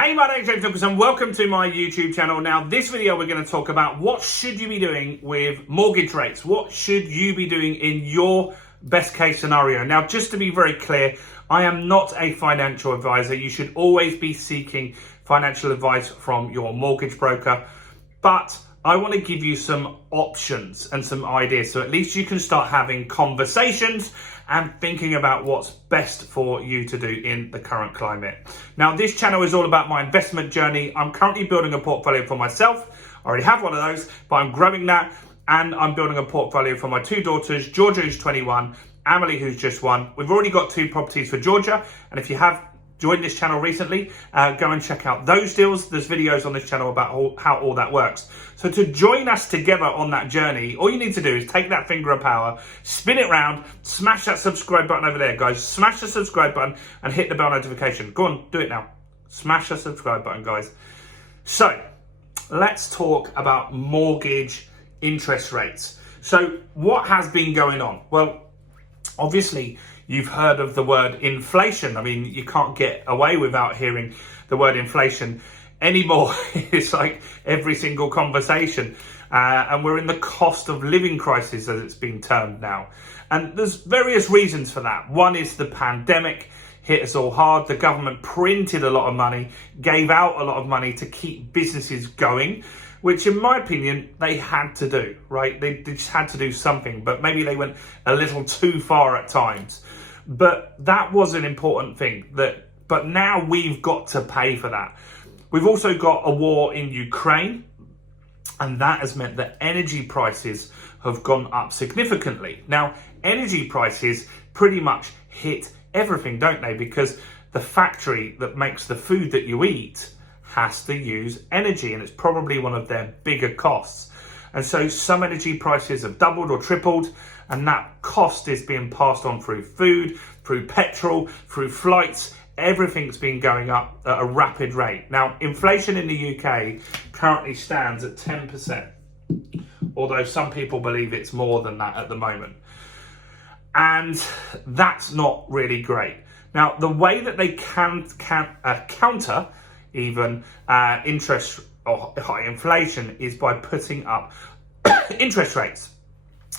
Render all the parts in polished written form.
Hey, my name's James Nicholson. Welcome to my YouTube channel. Now, this video we're going to talk about what should you be doing with mortgage rates. What should you be doing in your best case scenario? Now, just to be very clear, I am not a financial advisor. You should always be seeking financial advice from your mortgage broker. But I want to give you some options and some ideas, so at least you can start having conversations and thinking about what's best for you to do in the current climate. Now, this channel is all about my investment journey. I'm currently building a portfolio for myself. I already have one of those, but I'm growing that, and I'm building a portfolio for my two daughters, Georgia, who's 21, Emily, who's just 1. We've already got 2 properties for Georgia, and if you have joined this channel recently, go and check out those deals. There's videos on this channel about how all that works. So to join us together on that journey, all you need to do is take that finger of power, spin it round, smash that subscribe button over there, guys. Smash the subscribe button and hit the bell notification. Go on, do it now. Smash the subscribe button, guys. So let's talk about mortgage interest rates. So what has been going on? Well, obviously, you've heard of the word inflation. I mean, you can't get away without hearing the word inflation anymore. It's like every single conversation. And we're in the cost of living crisis, as it's been termed now. And there's various reasons for that. One is the pandemic hit us all hard. The government printed a lot of money, gave out a lot of money to keep businesses going, which in my opinion, they had to do, right? They just had to do something, but maybe they went a little too far at times. But that was an important thing, but now we've got to pay for that. We've also got a war in Ukraine, and that has meant that energy prices have gone up significantly. Now, energy prices pretty much hit everything, don't they? Because the factory that makes the food that you eat has to use energy, and it's probably one of their bigger costs. And so some energy prices have doubled or tripled, and that cost is being passed on through food, through petrol, through flights. Everything's been going up at a rapid rate. Now, inflation in the UK currently stands at 10%, although some people believe it's more than that at the moment. And that's not really great. Now, the way that they can counter even interest or high inflation is by putting up interest rates.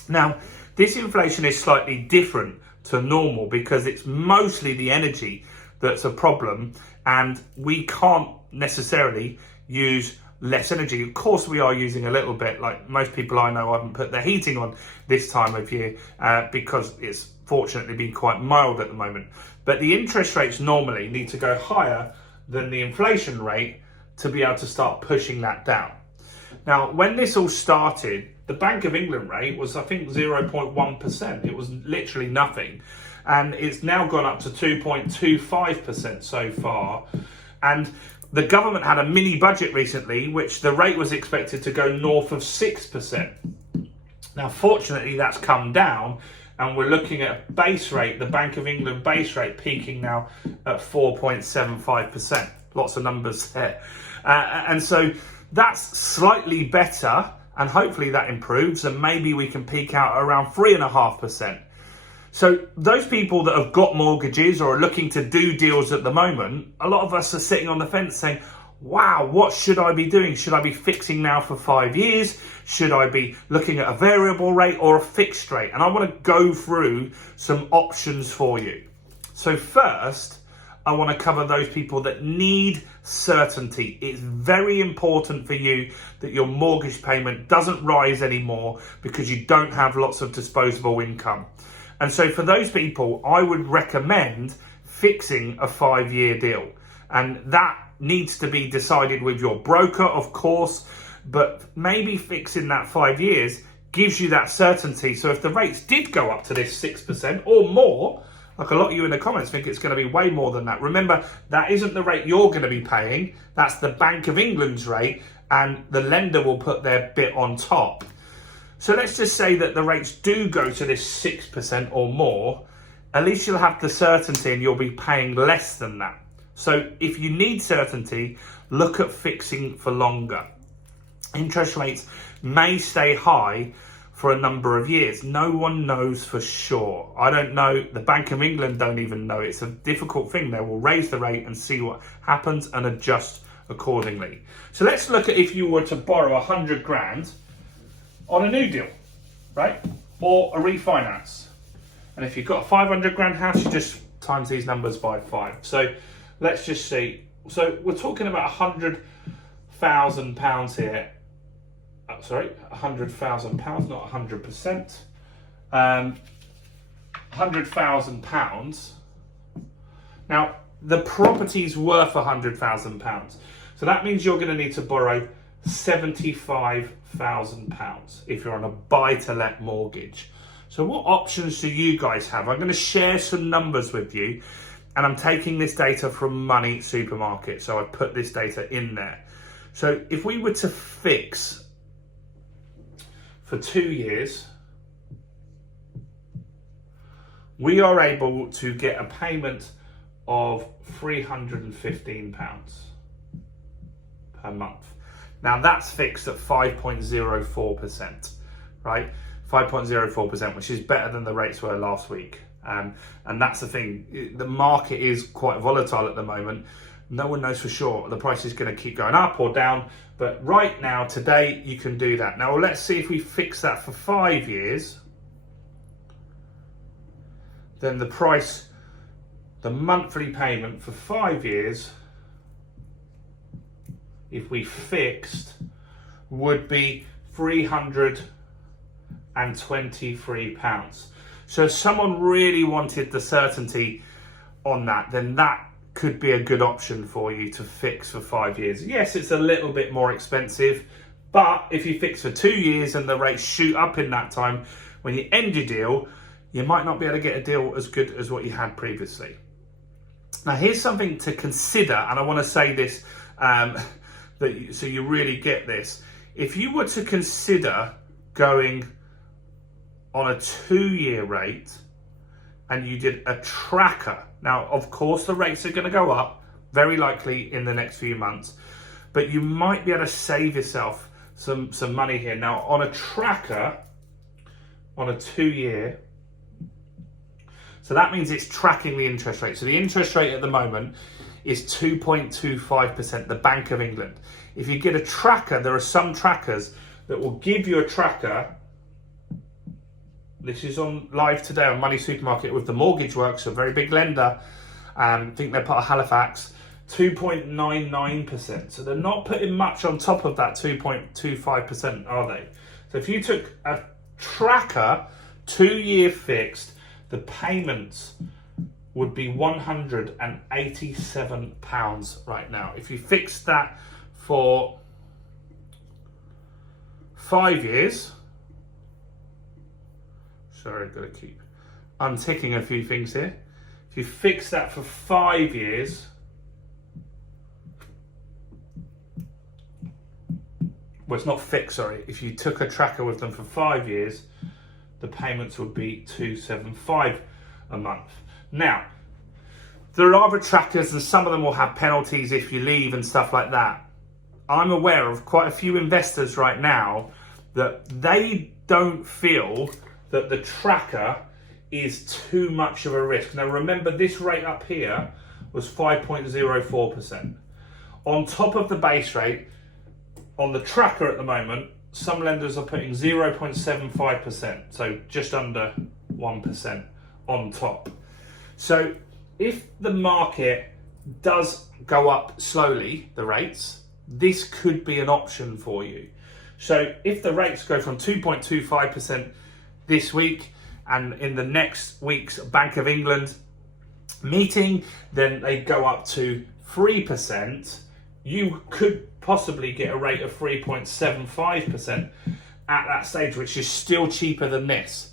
Now, this inflation is slightly different to normal because it's mostly the energy that's a problem, and we can't necessarily use less energy. Of course, we are using a little bit. Like most people I know haven't put their heating on this time of year because it's fortunately been quite mild at the moment. But the interest rates normally need to go higher than the inflation rate to be able to start pushing that down. Now, when this all started, the Bank of England rate was, I think, 0.1%. It was literally nothing. And it's now gone up to 2.25% so far. And the government had a mini budget recently, which the rate was expected to go north of 6%. Now, fortunately, that's come down, and we're looking at a base rate, the Bank of England base rate, peaking now at 4.75%. Lots of numbers there. And so that's slightly better, and hopefully that improves, and maybe we can peak out around 3.5%. So those people that have got mortgages or are looking to do deals at the moment, a lot of us are sitting on the fence saying, wow, what should I be doing? Should I be fixing now for 5 years? Should I be looking at a variable rate or a fixed rate? And I want to go through some options for you. So first, I want to cover those people that need certainty. It's very important for you that your mortgage payment doesn't rise anymore because you don't have lots of disposable income. And so for those people, I would recommend fixing a 5-year deal. And that needs to be decided with your broker, of course, but maybe fixing that 5 years gives you that certainty. So if the rates did go up to this 6% or more, like a lot of you in the comments think it's going to be way more than that. Remember, that isn't the rate you're going to be paying. That's the Bank of England's rate, and the lender will put their bit on top. So let's just say that the rates do go to this 6% or more. At least you'll have the certainty and you'll be paying less than that. So if you need certainty, look at fixing for longer. Interest rates may stay high for a number of years. No one knows for sure. I don't know. The Bank of England don't even know. It's a difficult thing. They will raise the rate and see what happens and adjust accordingly. So let's look at if you were to borrow 100 grand on a new deal, right? Or a refinance. And if you've got a 500 grand house, you just times these numbers by 5. So let's just see. So we're talking about £100,000 here. Sorry, £100,000, not 100%. £100,000. Now, the property's worth £100,000. So that means you're going to need to borrow £75,000 if you're on a buy-to-let mortgage. So what options do you guys have? I'm going to share some numbers with you, and I'm taking this data from Money Supermarket. So I put this data in there. So if we were to fix for 2 years, we are able to get a payment of £315 per month. Now that's fixed at 5.04%, right? 5.04%, which is better than the rates were last week. And that's the thing, the market is quite volatile at the moment. No one knows for sure the price is going to keep going up or down, but right now, today, you can do that. Now let's see if we fix that for 5 years. Then the price, the monthly payment for 5 years, if we fixed, would be £323. So if someone really wanted the certainty on that, then that could be a good option for you to fix for 5 years. Yes, it's a little bit more expensive, but if you fix for 2 years and the rates shoot up in that time, when you end your deal, you might not be able to get a deal as good as what you had previously. Now, here's something to consider, and I want to say this so you really get this. If you were to consider going on a 2-year rate and you did a tracker, now of course the rates are going to go up very likely in the next few months, but you might be able to save yourself some money here. Now on a tracker, on a 2-year, so that means it's tracking the interest rate. So the interest rate at the moment is 2.25%, the Bank of England. If you get a tracker, there are some trackers that will give you a tracker. This is on live today on Money Supermarket with the Mortgage Works, a very big lender. I think they're part of Halifax. 2.99%. So they're not putting much on top of that 2.25%, are they? So if you took a tracker, 2-year fixed, the payments would be £187 right now. If you fix that for 5 years, sorry, I've got to keep unticking a few things here. If you fix that for 5 years, well, it's not fixed, sorry. If you took a tracker with them for 5 years, the payments would be £275 a month. Now, there are other trackers and some of them will have penalties if you leave and stuff like that. I'm aware of quite a few investors right now that they don't feel that the tracker is too much of a risk. Now remember, this rate up here was 5.04%. On top of the base rate, on the tracker at the moment, some lenders are putting 0.75%, so just under 1% on top. So if the market does go up slowly, the rates, this could be an option for you. So if the rates go from 2.25% this week, and in the next week's Bank of England meeting, then they go up to 3%, you could possibly get a rate of 3.75% at that stage, which is still cheaper than this.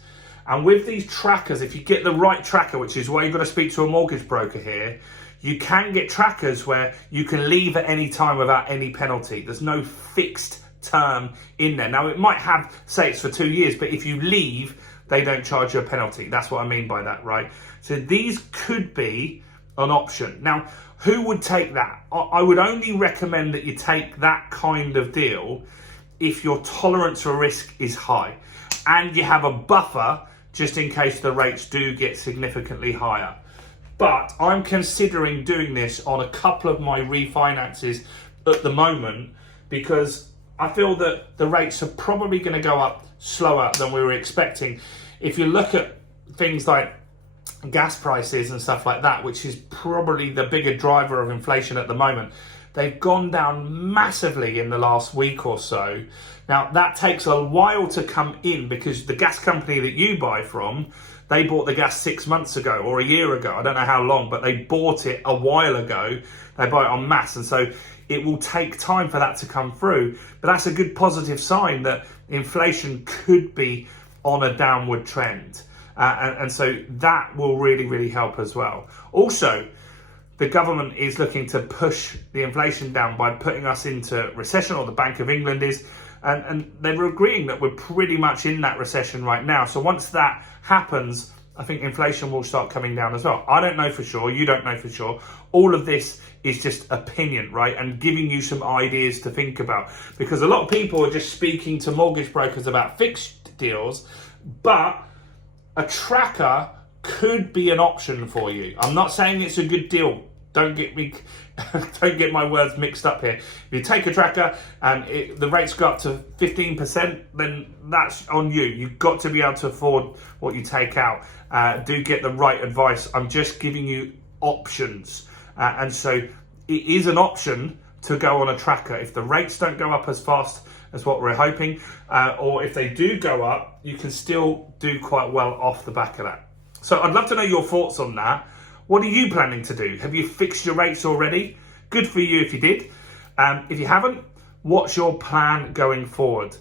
And with these trackers, if you get the right tracker, which is why you've got to speak to a mortgage broker here, you can get trackers where you can leave at any time without any penalty. There's no fixed term in there. Now, it might have, say it's for 2 years, but if you leave, they don't charge you a penalty. That's what I mean by that, right? So these could be an option. Now, who would take that? I would only recommend that you take that kind of deal if your tolerance for risk is high. and you have a buffer just in case the rates do get significantly higher. But I'm considering doing this on a couple of my refinances at the moment because I feel that the rates are probably going to go up slower than we were expecting. If you look at things like gas prices and stuff like that, which is probably the bigger driver of inflation at the moment, they've gone down massively in the last week or so. Now, that takes a while to come in because the gas company that you buy from, they bought the gas 6 months ago or a year ago. I don't know how long, but they bought it a while ago. They buy it en masse. And so it will take time for that to come through. But that's a good positive sign that inflation could be on a downward trend. And so that will really, really help as well. Also, the government is looking to push the inflation down by putting us into recession, or the Bank of England is. And they're agreeing that we're pretty much in that recession right now. So once that happens, I think inflation will start coming down as well. I don't know for sure. You don't know for sure. All of this is just opinion, right? And giving you some ideas to think about. Because a lot of people are just speaking to mortgage brokers about fixed deals, but a tracker could be an option for you. I'm not saying it's a good deal. Don't get my words mixed up here. If you take a tracker and the rates go up to 15%, then that's on you. You've got to be able to afford what you take out. Do get the right advice. I'm just giving you options. And so it is an option to go on a tracker. If the rates don't go up as fast as what we're hoping, or if they do go up, you can still do quite well off the back of that. So I'd love to know your thoughts on that. What are you planning to do? Have you fixed your rates already? Good for you if you did. If you haven't, what's your plan going forward?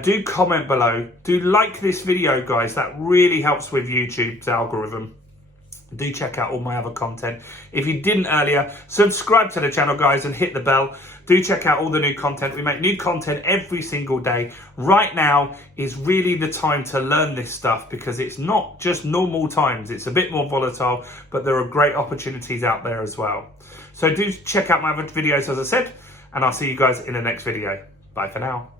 Do comment below. Do like this video, guys. That really helps with YouTube's algorithm. Do check out all my other content. If you didn't earlier, subscribe to the channel, guys, and hit the bell. Do check out all the new content. We make new content every single day. Right now is really the time to learn this stuff because it's not just normal times. It's a bit more volatile, but there are great opportunities out there as well. So do check out my other videos, as I said, and I'll see you guys in the next video. Bye for now.